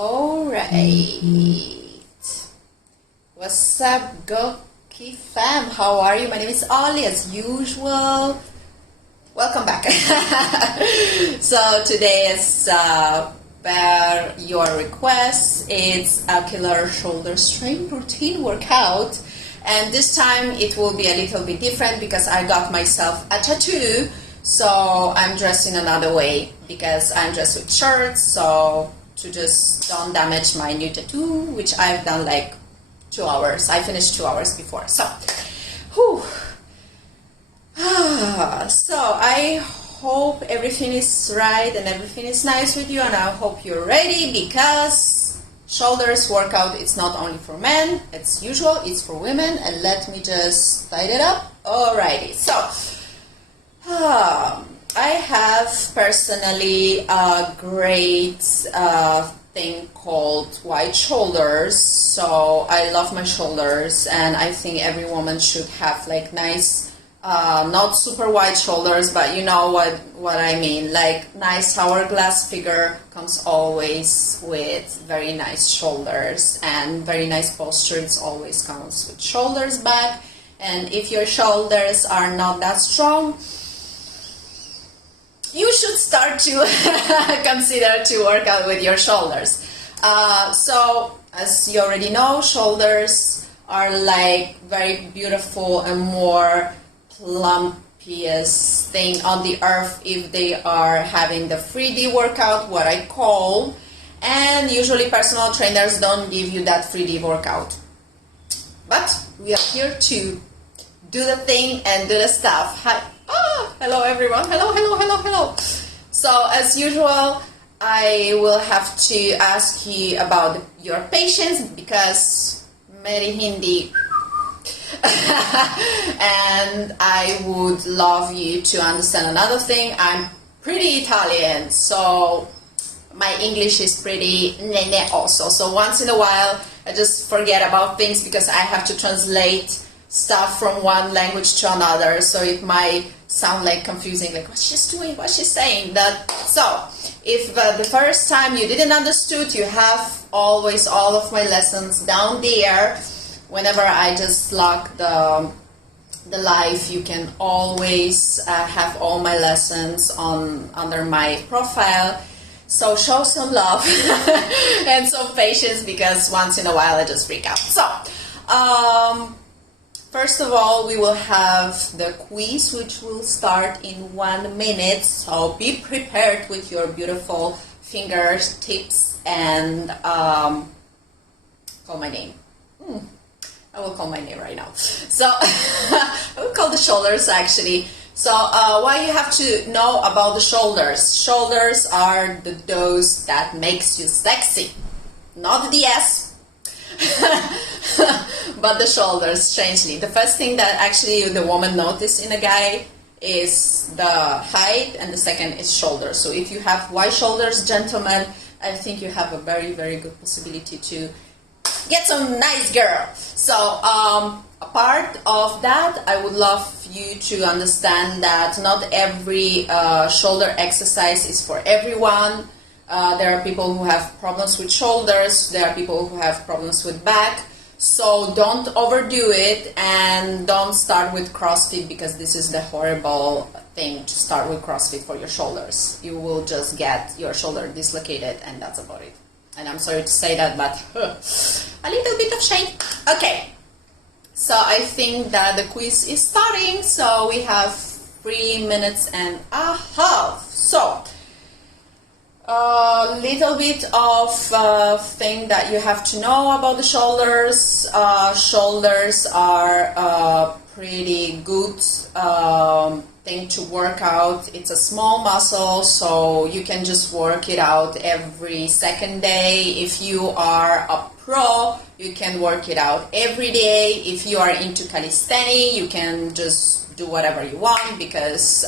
Alright. What's up, GOQii fam? How are you? My name is Olly, as usual. Welcome back. So today is per your request. It's a killer shoulder strength routine workout. And this time it will be a little bit different because I got myself a tattoo. So I'm dressed in another way because I'm dressed with shirts. So to just don't damage my new tattoo, which I've done like 2 hours. I finished 2 hours before. So, whew. So I hope everything is right and everything is nice with you, and I hope you're ready because shoulders workout, it's not only for men, it's usual, it's for women. And let me just tidy it up. Alrighty, so I have personally a great thing called wide shoulders. So I love my shoulders, and I think every woman should have like nice, not super wide shoulders, but you know what I mean. Like nice hourglass figure comes always with very nice shoulders, and very nice posture. It always comes with shoulders back. And if your shoulders are not that strong, you should start to consider to work out with your shoulders. So as you already know, shoulders are like very beautiful and more plumpiest thing on the earth if they are having the 3D workout, what I call. And usually personal trainers don't give you that 3D workout. But we are here to do the thing and do the stuff. Hello everyone. Hello. So as usual, I will have to ask you about your patience because Meri Hindi and I would love you to understand another thing. I'm pretty Italian, so my English is pretty nene also. So once in a while, I just forget about things because I have to translate stuff from one language to another, so it might sound like confusing, like what's she doing, what's she saying. So if the first time you didn't understood, you have always all of my lessons down there. Whenever I just lock the live, you can always have all my lessons under my profile. So show some love and some patience because once in a while I just freak out. So first of all, we will have the quiz, which will start in 1 minute. So be prepared with your beautiful fingers, tips, and call my name. I will call my name right now. So I will call the shoulders actually. So what you have to know about the shoulders. Shoulders are those that makes you sexy, not the ass. But the shoulders, strangely. The first thing that actually the woman notice in a guy is the height, and the second is shoulders. So if you have wide shoulders, gentlemen, I think you have a very, very good possibility to get some nice girl. So a part of that, I would love you to understand that not every shoulder exercise is for everyone. There are people who have problems with shoulders, there are people who have problems with back. So don't overdo it, and don't start with CrossFit because this is the horrible thing to start with CrossFit for your shoulders. You will just get your shoulder dislocated, and that's about it. And I'm sorry to say that, but a little bit of shame. Okay, so I think that the quiz is starting. So we have 3 minutes and a half. So a little bit of thing that you have to know about the shoulders. Shoulders are a pretty good thing to work out. It's a small muscle, so you can just work it out every second day. If you are a pro, you can work it out every day. If you are into calisthenics, you can just do whatever you want because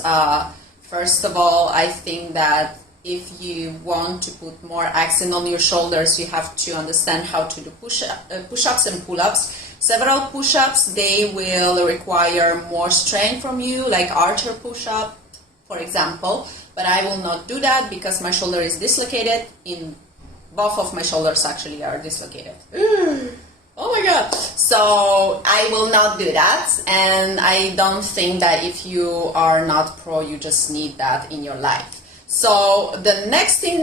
first of all, I think that if you want to put more accent on your shoulders, you have to understand how to do push-ups and pull-ups. Several push-ups, they will require more strength from you, like archer push-up, for example. But I will not do that because my shoulder is dislocated in both of my shoulders actually are dislocated. Oh my god. So I will not do that, and I don't think that if you are not pro, you just need that in your life. So the next thing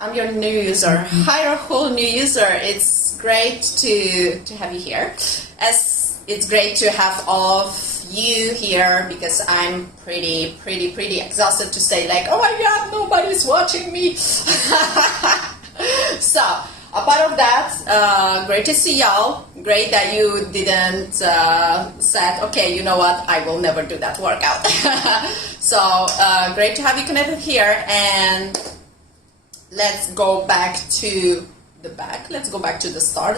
I'm your new user. Hi Rahul, new user. It's great to have you here. As it's great to have all of you here, because I'm pretty exhausted to say like, oh my god, nobody's watching me. So apart of that, great to see y'all. Great that you didn't said, okay, you know what, I will never do that workout. So great to have you connected here, and let's go back to the back. Let's go back to the start.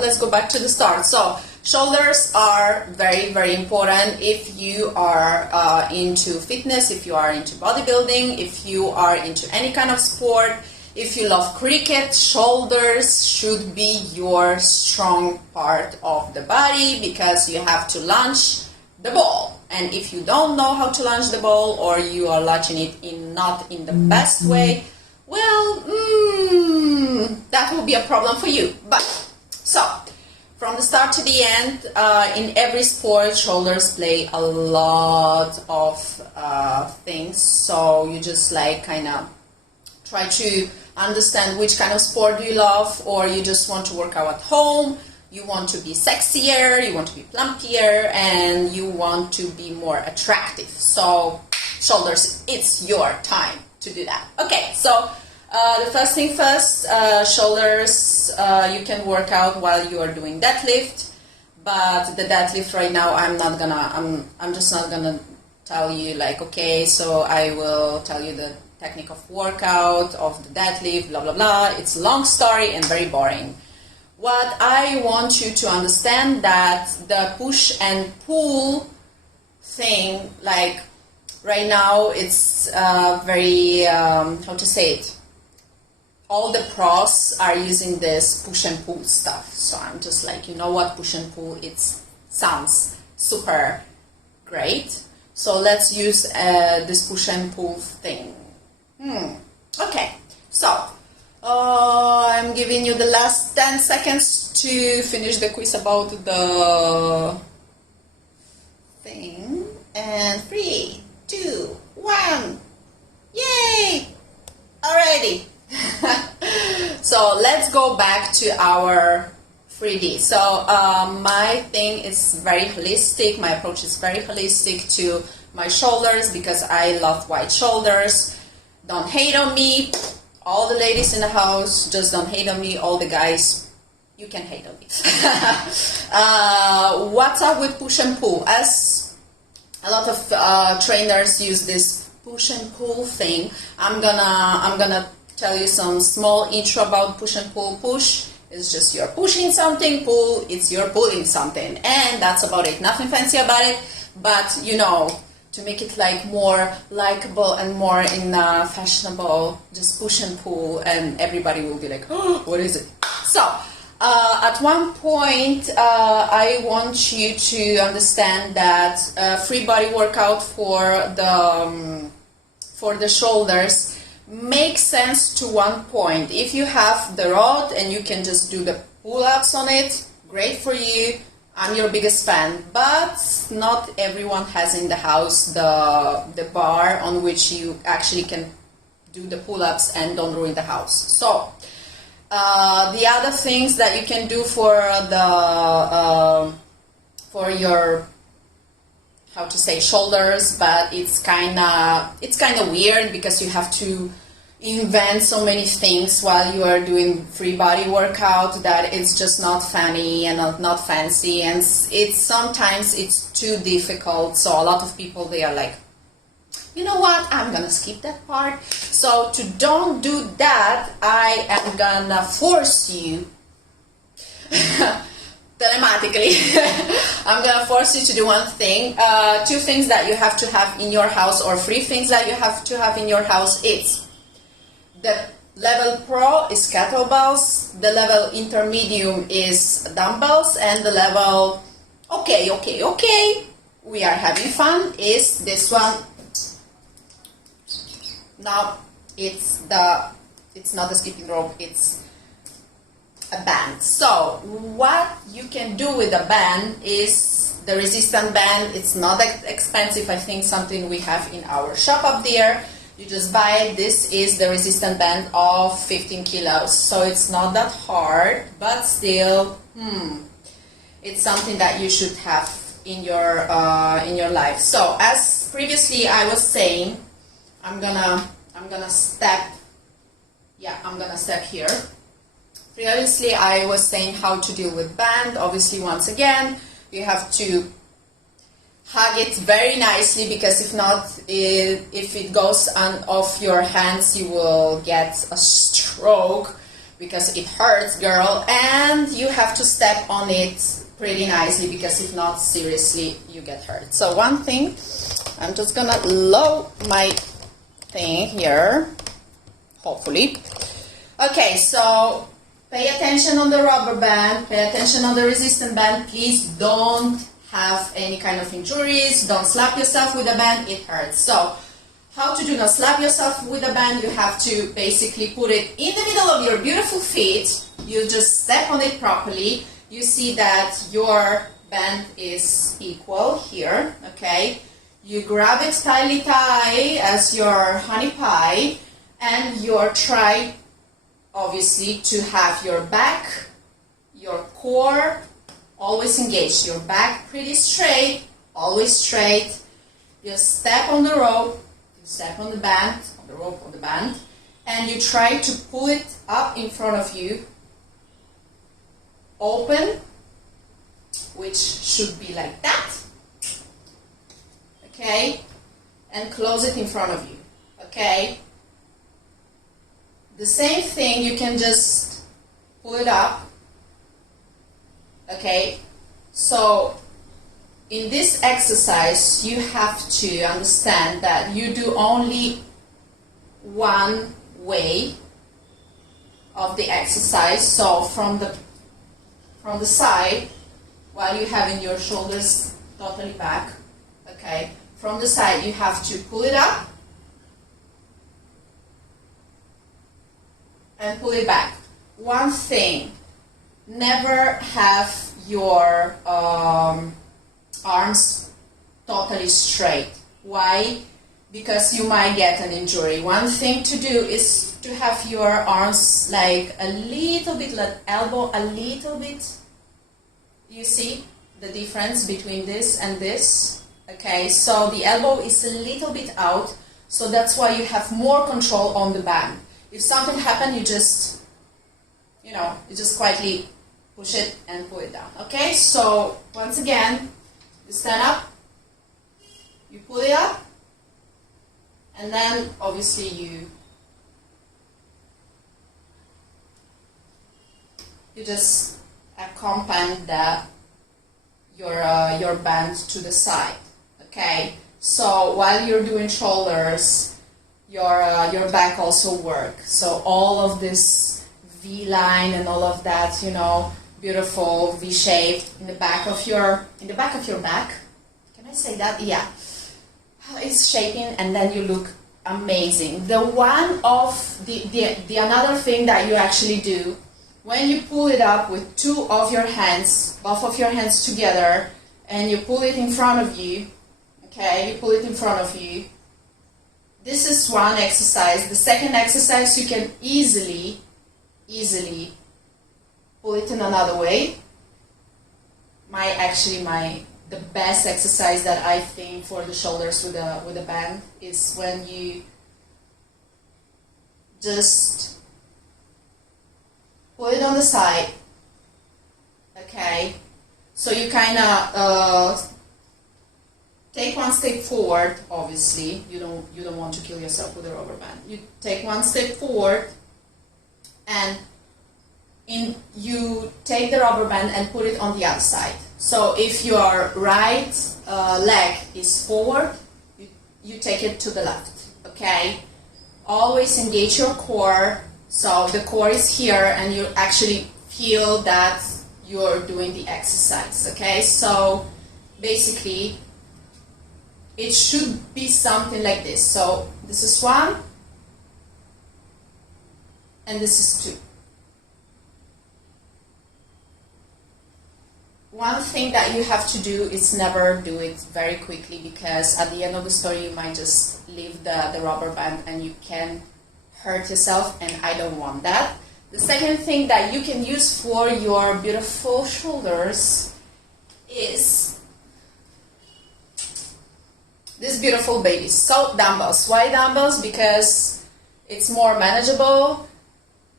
So shoulders are very important if you are into fitness, if you are into bodybuilding, if you are into any kind of sport. If you love cricket, shoulders should be your strong part of the body, because you have to launch the ball. And if you don't know how to launch the ball, or you are launching it not in the best way, well, that will be a problem for you. But so from the start to the end, in every sport, shoulders play a lot of things. So you just like kind of try to understand which kind of sport do you love, or you just want to work out at home, you want to be sexier, you want to be plumpier, and you want to be more attractive. So shoulders, it's your time to do that. Okay, so the first thing first, shoulders, you can work out while you are doing deadlift, but the deadlift right now, I'm just not gonna tell you like, okay, so I will tell you the technique of workout of the deadlift, blah blah blah. It's a long story and very boring. What I want you to understand, that the push and pull thing, like right now, it's very how to say it, all the pros are using this push and pull stuff. So I'm just like, you know what, push and pull, it sounds super great, so let's use this push and pull thing. Okay, so I'm giving you the last 10 seconds to finish the quiz about the thing. And 3, 2, 1, yay! Alrighty. So let's go back to our 3D. So my thing is very holistic. My approach is very holistic to my shoulders, because I love wide shoulders. Don't hate on me. All the ladies in the house, just don't hate on me. All the guys, you can hate on me. What's up with push and pull? As a lot of trainers use this push and pull thing, I'm gonna tell you some small intro about push and pull. Push is just you're pushing something. Pull, it's you're pulling something, and that's about it. Nothing fancy about it, but you know, to make it like more likable and more in fashionable, just push and pull, and everybody will be like, oh, what is it? So at one point, I want you to understand that free body workout for the shoulders makes sense to one point. If you have the rod and you can just do the pull-ups on it, great for you. I'm your biggest fan, but not everyone has in the house the bar on which you actually can do the pull-ups and don't ruin the house. So the other things that you can do for your, how to say, shoulders, but it's kind of weird, because you have to invent so many things while you are doing free body workout, that it's just not funny and not fancy, and sometimes it's too difficult. So a lot of people, they are like, you know what, I'm gonna skip that part. So to don't do that, I am gonna force you telematically. I'm gonna force you to do one thing. 2 things that you have to have in your house, or 3 things that you have to have in your house. It's the level pro is kettlebells, the level intermedium is dumbbells, and the level okay, we are having fun is this one. Now it's the It's not a skipping rope, it's a band. So what you can do with a band is the resistant band. It's not that expensive. I think something we have in our shop up there. You just buy it. This is the resistant band of 15 kilos. So it's not that hard, but still, it's something that you should have in your life. So as previously I was saying, I'm gonna step. Yeah, I'm gonna step here. Previously, I was saying how to deal with band. Obviously, once again, you have to hug it very nicely, because if not, if it goes off your hands, you will get a stroke, because it hurts, girl. And you have to step on it pretty nicely, because if not, seriously, you get hurt. So one thing, I'm just gonna lower my thing here, hopefully. Okay, so pay attention on the rubber band, pay attention on the resistant band. Please don't have any kind of injuries. Don't slap yourself with a band, it hurts. So how to do not slap yourself with a band? You have to basically put it in the middle of your beautiful feet. You just step on it properly. You see that your band is equal here, okay? You grab it tightly as your honey pie, and you're try obviously to have your back, your core always engaged, your back pretty straight, always straight. You step on the rope, you step on the band, on the rope, on the band, and you try to pull it up in front of you, open, which should be like that, okay, and close it in front of you, okay. The same thing, you can just pull it up, okay. So in this exercise, you have to understand that you do only one way of the exercise. So from the side, while you having your shoulders totally back, okay, from the side you have to pull it up and pull it back. One thing, never have your arms totally straight. Why? Because you might get an injury. One thing to do is to have your arms like a little bit, like elbow a little bit. You see the difference between this and this? Okay, so the elbow is a little bit out, so that's why you have more control on the band. If something happens, you just, you just quietly push it and pull it down. Okay, so once again, you stand up, you pull it up, and then obviously you just accompany your band to the side. Okay, so while you're doing shoulders, your back also works. So all of this V line and all of that, beautiful V shape in the back of your back. Can I say that? Yeah. It's shaping, and then you look amazing. The another thing that you actually do when you pull it up with two of your hands, both of your hands together, and you pull it in front of you. Okay, you pull it in front of you. This is one exercise. The second exercise, you can easily pull it in another way. The best exercise that I think for the shoulders with a band is when you just pull it on the side. Okay, so you kind of take one step forward. Obviously, you don't want to kill yourself with a rubber band. You take one step forward, and you take the rubber band and put it on the other side. So if your right leg is forward, you take it to the left. Okay, always engage your core. So the core is here, and you actually feel that you're doing the exercise. Okay, so basically it should be something like this. So this is one, and this is 2. One thing that you have to do is never do it very quickly, because at the end of the story you might just leave the rubber band and you can hurt yourself, and I don't want that. The second thing that you can use for your beautiful shoulders is this beautiful babies. So dumbbells. Why dumbbells? Because it's more manageable,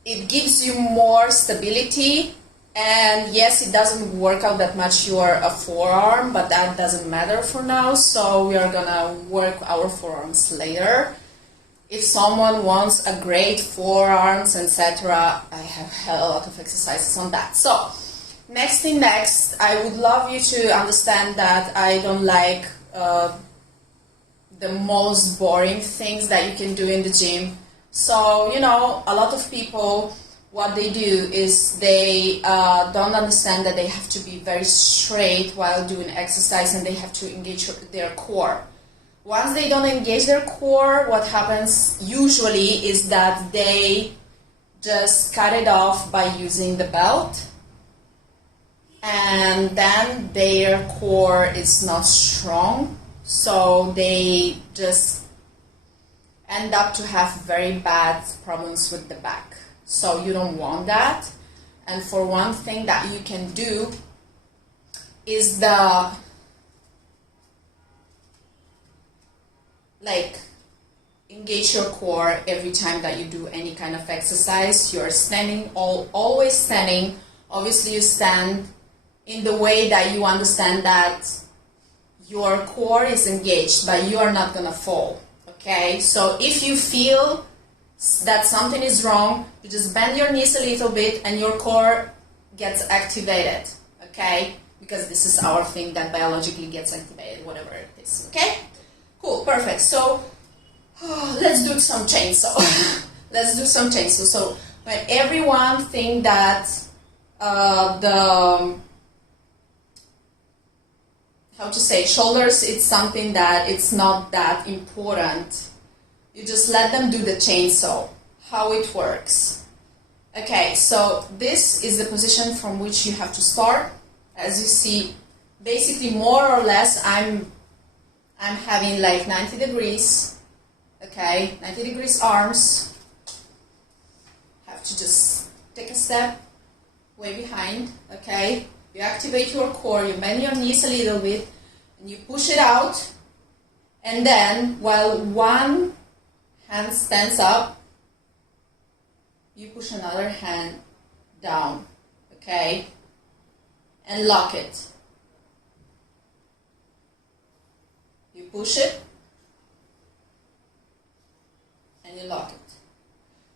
it gives you more stability, and yes, it doesn't work out that much your forearm, but that doesn't matter for now, so we are gonna work our forearms later. If someone wants a great forearms, etc., I have a lot of exercises on that. So next, I would love you to understand that I don't like the most boring things that you can do in the gym. So, you know, a lot of people, what they do is they don't understand that they have to be very straight while doing exercise, and they have to engage their core. Once they don't engage their core, what happens usually is that they just cut it off by using the belt, and then their core is not strong, so they just end up to have very bad problems with the back. So you don't want that. And for one thing that you can do is engage your core every time that you do any kind of exercise. You're standing, always standing. Obviously you stand in the way that you understand that your core is engaged, but you are not gonna fall, okay? So if you feel that something is wrong, you just bend your knees a little bit and your core gets activated, okay? Because this is our thing that biologically gets activated, whatever it is, okay? Cool, perfect. So let's do some chainsaw. Let's do some chainsaw. So when everyone think that shoulders, it's something that it's not that important, you just let them do the chainsaw. How it works. Okay, so this is the position from which you have to start. As you see, basically more or less I'm having like 90 degrees, okay, 90 degrees arms. Have to just take a step way behind, okay. You activate your core, you bend your knees a little bit, and you push it out, and then while one hand stands up, you push another hand down, okay, and lock it. You push it, and you lock it.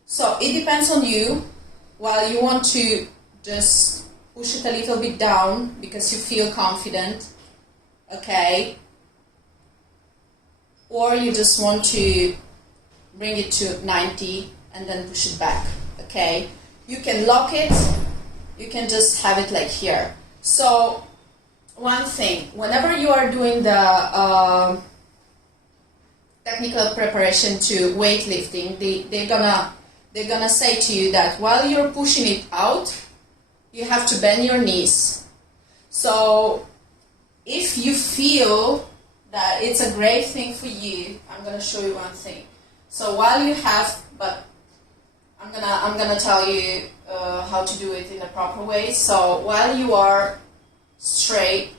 So it depends on you. While you want to just push it a little bit down because you feel confident, okay, or you just want to bring it to 90 and then push it back, okay. You can lock it, you can just have it like here. So one thing, whenever you are doing the technical preparation to weightlifting, they're gonna say to you that while you're pushing it out, you have to bend your knees. So if you feel that it's a great thing for you, I'm gonna show you one thing. So while you have, but I'm gonna tell you how to do it in a proper way. So while you are straight,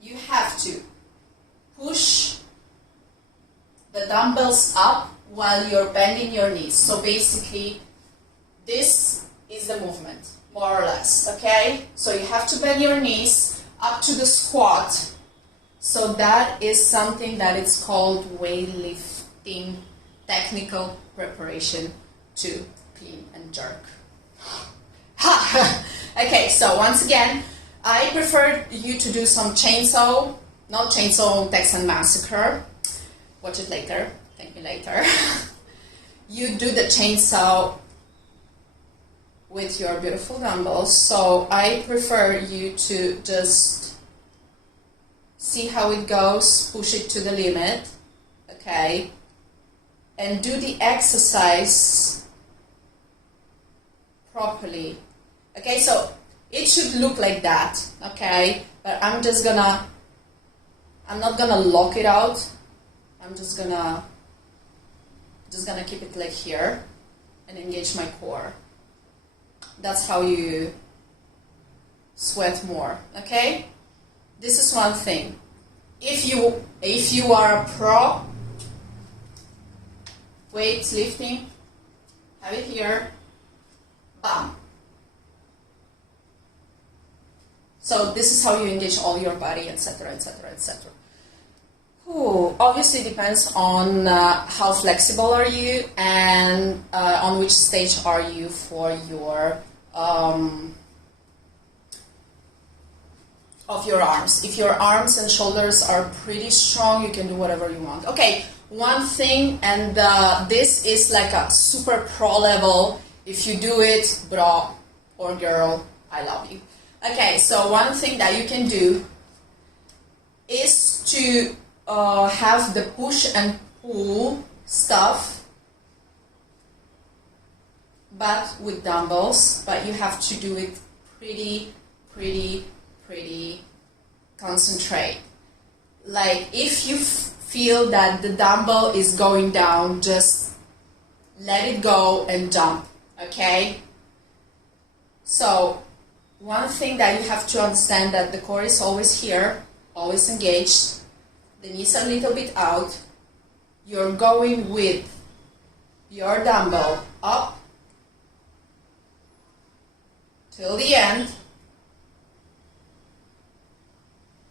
you have to push the dumbbells up while you're bending your knees. So basically, this is the movement, more or less, okay? So you have to bend your knees up to the squat. So that is something that is called weightlifting technical preparation to clean and jerk. Okay, so once again, I prefer you to do some chainsaw, not chainsaw Texan Massacre. Watch it later, thank me later. You do the chainsaw with your beautiful dumbbells. So I prefer you to just see how it goes, push it to the limit, okay, and do the exercise properly. Okay, so it should look like that, okay? But I'm not gonna lock it out. I'm just gonna keep it like here and engage my core. That's how you sweat more, okay? This is one thing. If you are a pro weightlifting, have it here, bam. So this is how you engage all your body, etc., etc., etc. Obviously depends on how flexible are you and on which stage are you for your of your arms. If your arms and shoulders are pretty strong, you can do whatever you want. Okay, one thing, and this is like a super pro level. If you do it, bro or girl, I love you. Okay, so one thing that you can do is to have the push and pull stuff, but with dumbbells, but you have to do it pretty concentrate. Like if you feel that the dumbbell is going down, just let it go and jump, okay? So one thing that you have to understand, that the core is always here, always engaged, the knees a little bit out. You're going with your dumbbell up till the end,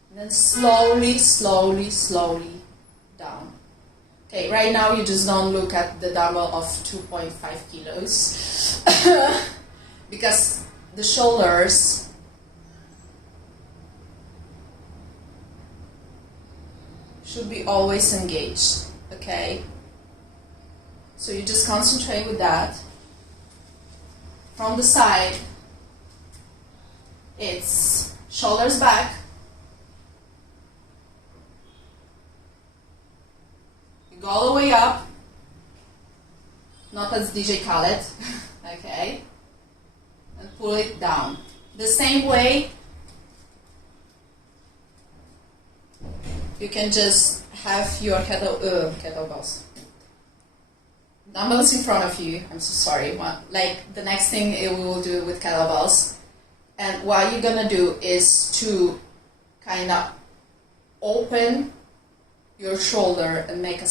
and then slowly down. Okay, right now you just don't look at the dumbbell of 2.5 kilos because the shoulders should be always engaged, okay? So you just concentrate with that. From the side, it's shoulders back, you go all the way up, not as DJ Khaled, okay? And pull it down. The same way, you can just have your kettlebells. Dumbbells in front of you. I'm so sorry. Like the next thing we will do with kettlebells. And what you're gonna do is to kind of open your shoulder and make a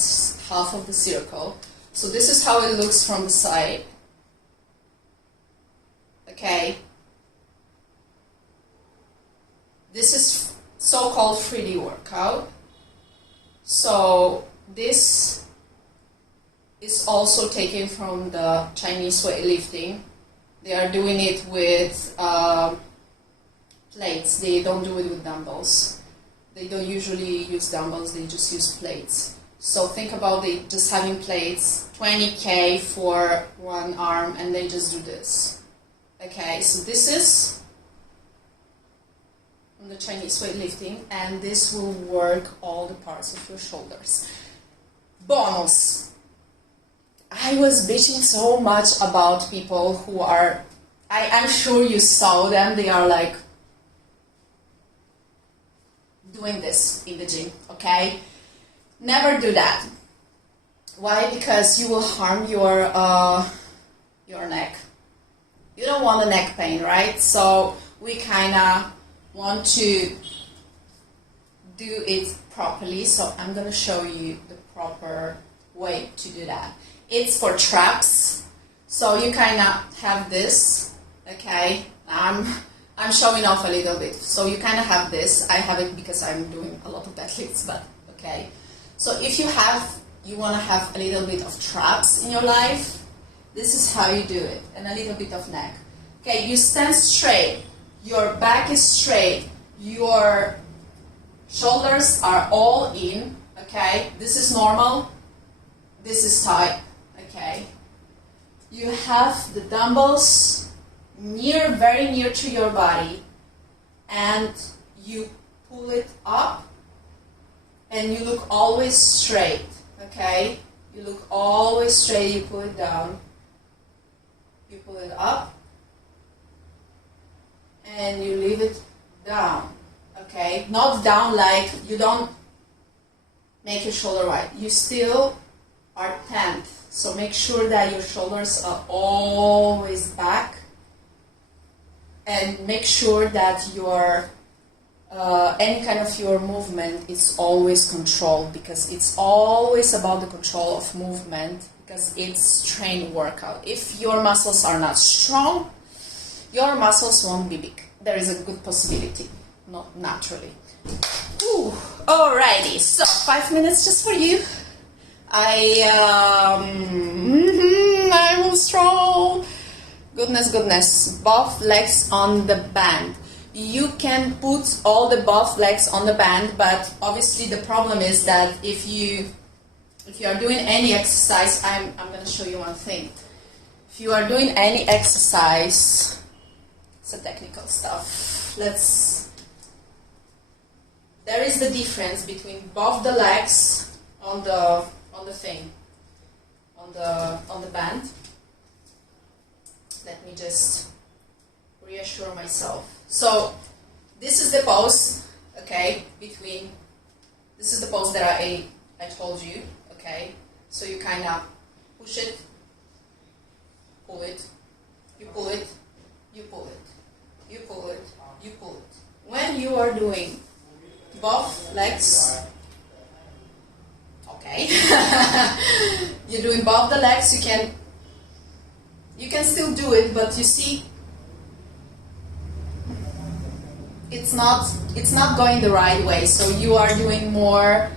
half of the circle. So this is how it looks from the side. Okay. This is so-called 3D workout. So this is also taken from the Chinese weightlifting. They are doing it with plates. They don't do it with dumbbells. They don't usually use dumbbells, they just use plates. So think about it, just having plates, 20K for one arm, and they just do this. Okay, so this is from the Chinese weightlifting, and this will work all the parts of your shoulders. Bonus! I was bitching so much about people who are, I'm sure you saw them, they are like doing this in the gym, okay? Never do that. Why? Because you will harm your neck. You don't want a neck pain, right? So we kind of want to do it properly. So I'm going to show you the proper way to do that. It's for traps. So you kind of have this, okay? I'm showing off a little bit. So you kind of have this. I have it because I'm doing a lot of deadlifts, but okay. So if you want to have a little bit of traps in your life, this is how you do it, and a little bit of neck. Okay, you stand straight, your back is straight, your shoulders are all in, okay? This is normal, this is tight, okay? You have the dumbbells very near to your body, and you pull it up, and you look always straight, okay? You look always straight, you pull it down, you pull it up, and you leave it down, okay? Not down like you don't make your shoulder wide. You still are tense, so make sure that your shoulders are always back, and make sure that your any kind of your movement is always controlled, because it's always about the control of movement, because it's strength workout. If your muscles are not strong, your muscles won't be big. There is a good possibility, not naturally. Ooh, alrighty, so 5 minutes just for you. I will strong. Goodness. Both legs on the band. You can put all the both legs on the band, but obviously the problem is that if you are doing any exercise, I'm going to show you one thing. If you are doing any exercise, it's a technical stuff. There is the difference between both the legs on the band. Let me just reassure myself. So this is the pose, okay, this is the pose that I told you, okay. So you kind of push it, pull it, you pull it, you pull it, you pull it, you pull it. When you are doing both legs, okay, you're doing both the legs, you can still do it, but you see, it's not going the right way. So you are doing more,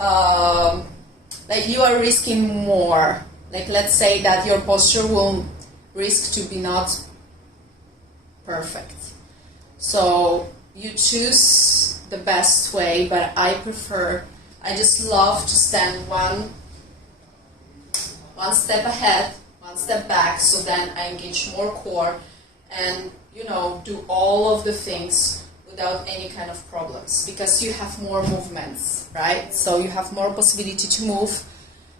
like you are risking more. Like let's say that your posture will risk to be not perfect. So you choose the best way, but I just love to stand one step ahead, one step back, so then I engage more core and, do all of the things without any kind of problems, because you have more movements, right? So you have more possibility to move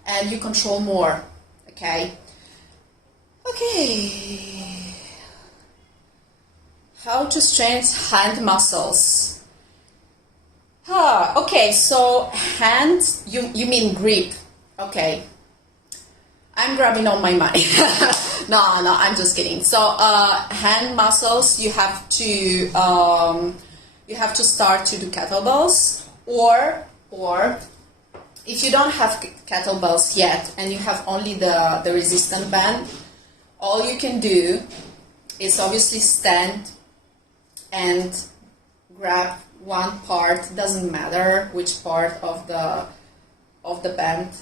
and you control more, okay? Okay. How to strengthen hand muscles. Okay, so hand, you mean grip, okay. I'm grabbing on my mind. No, I'm just kidding. So hand muscles, you have to start to do kettlebells, or if you don't have kettlebells yet and you have only the resistance band, all you can do is obviously stand and grab one part. Doesn't matter which part of the band,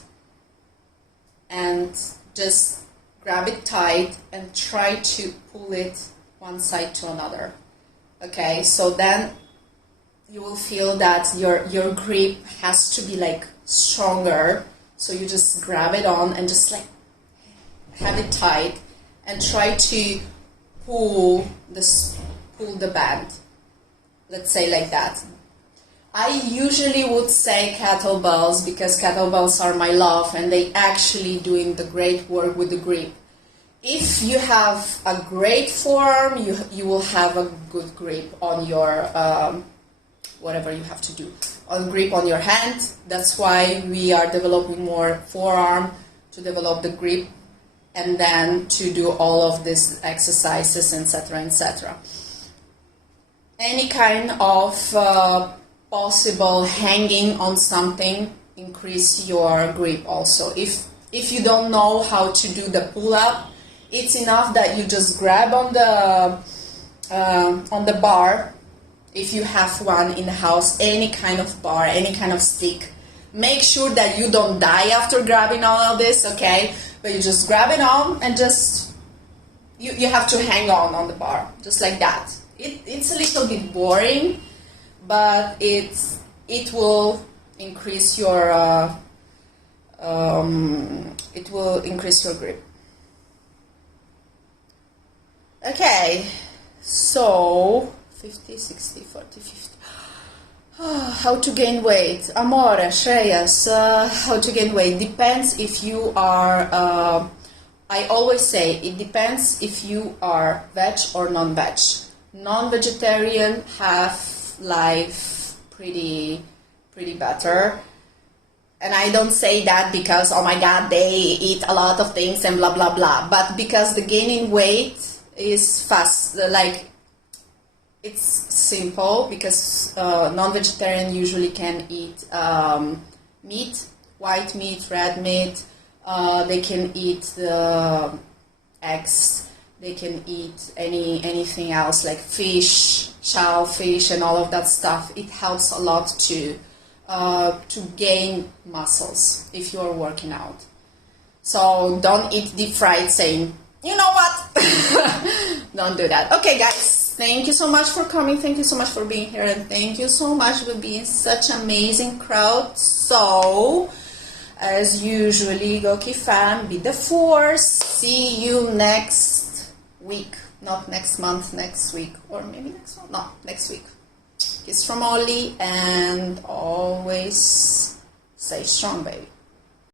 and just grab it tight and try to pull it one side to another. Okay, so then you will feel that your grip has to be like stronger. So you just grab it on and just like have it tight and try to pull the band. Let's say like that. I usually would say kettlebells, because kettlebells are my love and they actually doing the great work with the grip. If you have a great forearm, you will have a good grip on your whatever you have to do, on grip on your hand. That's why we are developing more forearm, to develop the grip and then to do all of these exercises, etc., etc. Any kind of possible hanging on something increase your grip also. If you don't know how to do the pull-up, it's enough that you just grab on the bar, if you have one in the house, any kind of bar, any kind of stick. Make sure that you don't die after grabbing all of this, okay? But you just grab it on and just, you have to hang on the bar, just like that. It's a little bit boring, but it will increase your grip. Okay, so 50, 60, 40, 50. How to gain weight? Amore, Shreyas, how to gain weight? Depends if you are, I always say, it depends if you are veg or non-veg. Non-vegetarian have life pretty better. And I don't say that because, oh my God, they eat a lot of things and blah, blah, blah. But because the gaining weight is fast. Like, it's simple because non-vegetarian usually can eat meat, white meat, red meat. They can eat the eggs. They can eat anything else like fish, shellfish, and all of that stuff. It helps a lot to gain muscles if you are working out. So don't eat deep fried saying, you know what? Don't do that. Okay, guys, thank you so much for coming. Thank you so much for being here. And thank you so much for being such an amazing crowd. So, as usually, GOQii fam, be the force. See you next week. Not next month, next week. Or maybe next month. No, next week. Kiss from Olly, and always stay strong, baby.